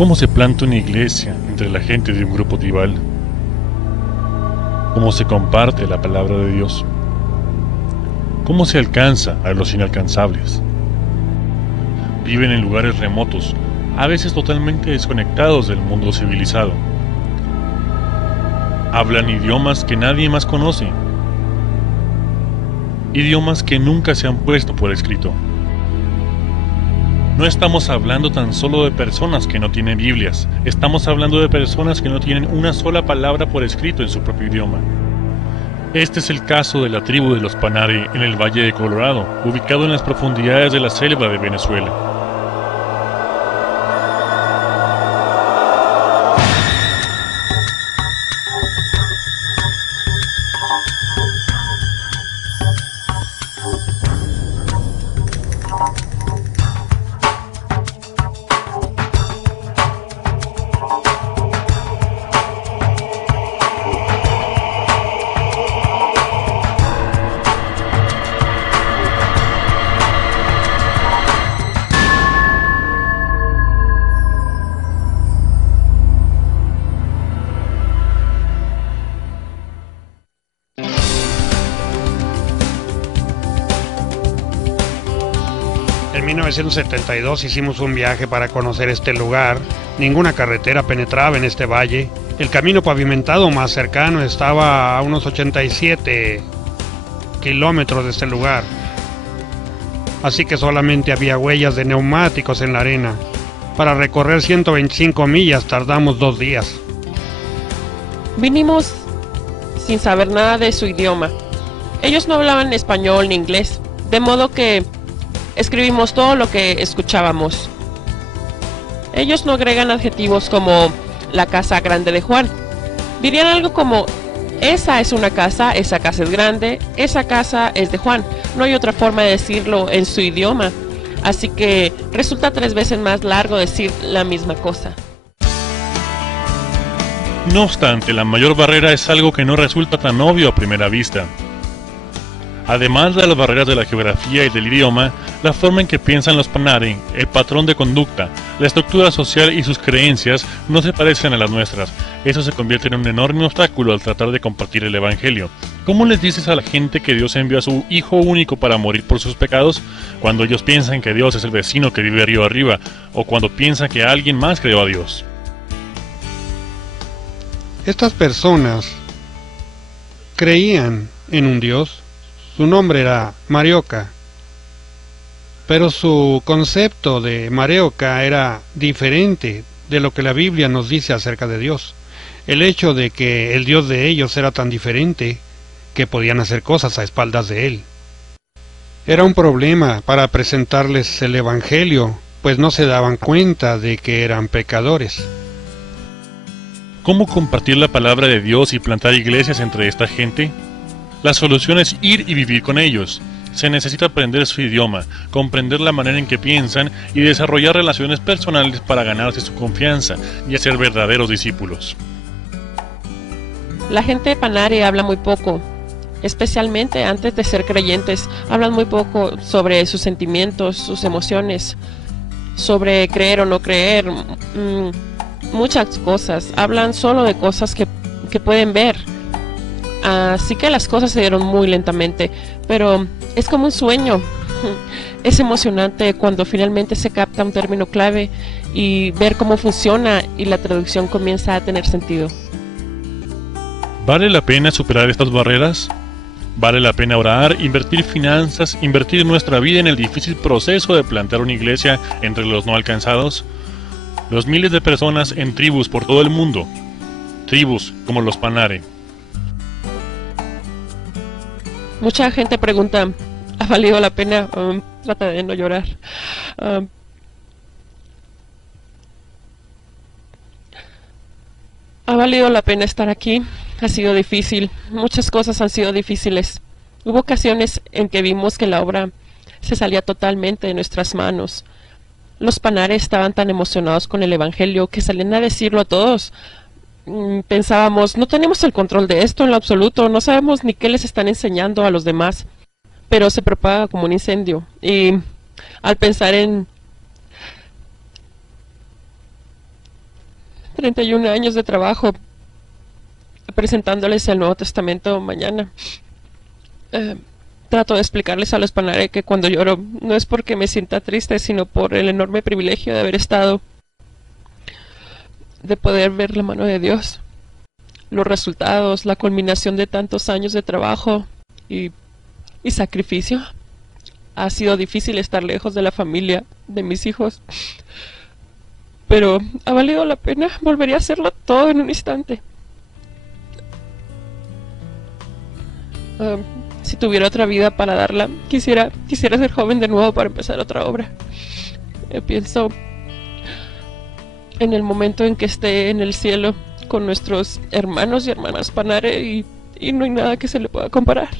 ¿Cómo se planta una iglesia entre la gente de un grupo tribal? ¿Cómo se comparte la palabra de Dios? ¿Cómo se alcanza a los inalcanzables? Viven en lugares remotos, a veces totalmente desconectados del mundo civilizado. Hablan idiomas que nadie más conoce, idiomas que nunca se han puesto por escrito. No estamos hablando tan solo de personas que no tienen Biblias, estamos hablando de personas que no tienen una sola palabra por escrito en su propio idioma. Este es el caso de la tribu de los Panare en el Valle de Colorado, ubicado en las profundidades de la selva de Venezuela. En 1972 hicimos un viaje para conocer este lugar. Ninguna carretera penetraba en este valle. El camino pavimentado más cercano estaba a unos 87 kilómetros de este lugar. Así que solamente había huellas de neumáticos en la arena. Para recorrer 125 millas tardamos 2 días. Vinimos sin saber nada de su idioma. Ellos no hablaban español ni inglés, de modo que escribimos todo lo que escuchábamos. Ellos no agregan adjetivos como la casa grande de Juan. Dirían algo como: esa es una casa, esa casa es grande, esa casa es de Juan. No hay otra forma de decirlo en su idioma, así que resulta 3 veces más largo decir la misma cosa. No obstante, la mayor barrera es algo que no resulta tan obvio a primera vista. Además de las barreras de la geografía y del idioma, la forma en que piensan los Panare, el patrón de conducta, la estructura social y sus creencias no se parecen a las nuestras. Eso se convierte en un enorme obstáculo al tratar de compartir el Evangelio. ¿Cómo les dices a la gente que Dios envió a su Hijo único para morir por sus pecados, cuando ellos piensan que Dios es el vecino que vive río arriba, o cuando piensan que alguien más creó a Dios? Estas personas creían en un Dios. Su nombre era Marioka, pero su concepto de Marioka era diferente de lo que la Biblia nos dice acerca de Dios. El hecho de que el Dios de ellos era tan diferente que podían hacer cosas a espaldas de él. Era un problema para presentarles el Evangelio, pues no se daban cuenta de que eran pecadores. ¿Cómo compartir la palabra de Dios y plantar iglesias entre esta gente? La solución es ir y vivir con ellos. Se necesita aprender su idioma, comprender la manera en que piensan y desarrollar relaciones personales para ganarse su confianza y hacer verdaderos discípulos. La gente de Panare habla muy poco, especialmente antes de ser creyentes. Hablan muy poco sobre sus sentimientos, sus emociones, sobre creer o no creer, muchas cosas. Hablan solo de cosas que pueden ver. Así que las cosas se dieron muy lentamente, pero es como un sueño. Es emocionante cuando finalmente se capta un término clave y ver cómo funciona y la traducción comienza a tener sentido. ¿Vale la pena superar estas barreras? ¿Vale la pena orar, invertir finanzas, invertir nuestra vida en el difícil proceso de plantar una iglesia entre los no alcanzados? Los miles de personas en tribus por todo el mundo, tribus como los Panare. Mucha gente pregunta: ¿ha valido la pena? Trata de no llorar. ¿Ha valido la pena estar aquí? Ha sido difícil. Muchas cosas han sido difíciles. Hubo ocasiones en que vimos que la obra se salía totalmente de nuestras manos. Los Panare estaban tan emocionados con el Evangelio que salían a decirlo a todos. Pensábamos: no tenemos el control de esto en lo absoluto, no sabemos ni qué les están enseñando a los demás, pero se propaga como un incendio. Y al pensar en 31 años de trabajo presentándoles el Nuevo Testamento mañana. Trato de explicarles a los Panare que cuando lloro no es porque me sienta triste, sino por el enorme privilegio de haber estado, de poder ver la mano de Dios, los resultados, la culminación de tantos años de trabajo y sacrificio. Ha sido difícil estar lejos de la familia, de mis hijos, pero ha valido la pena. Volvería a hacerlo todo en un instante. Si tuviera otra vida para darla, quisiera ser joven de nuevo para empezar otra obra. Pienso en el momento en que esté en el cielo con nuestros hermanos y hermanas Panare y no hay nada que se le pueda comparar.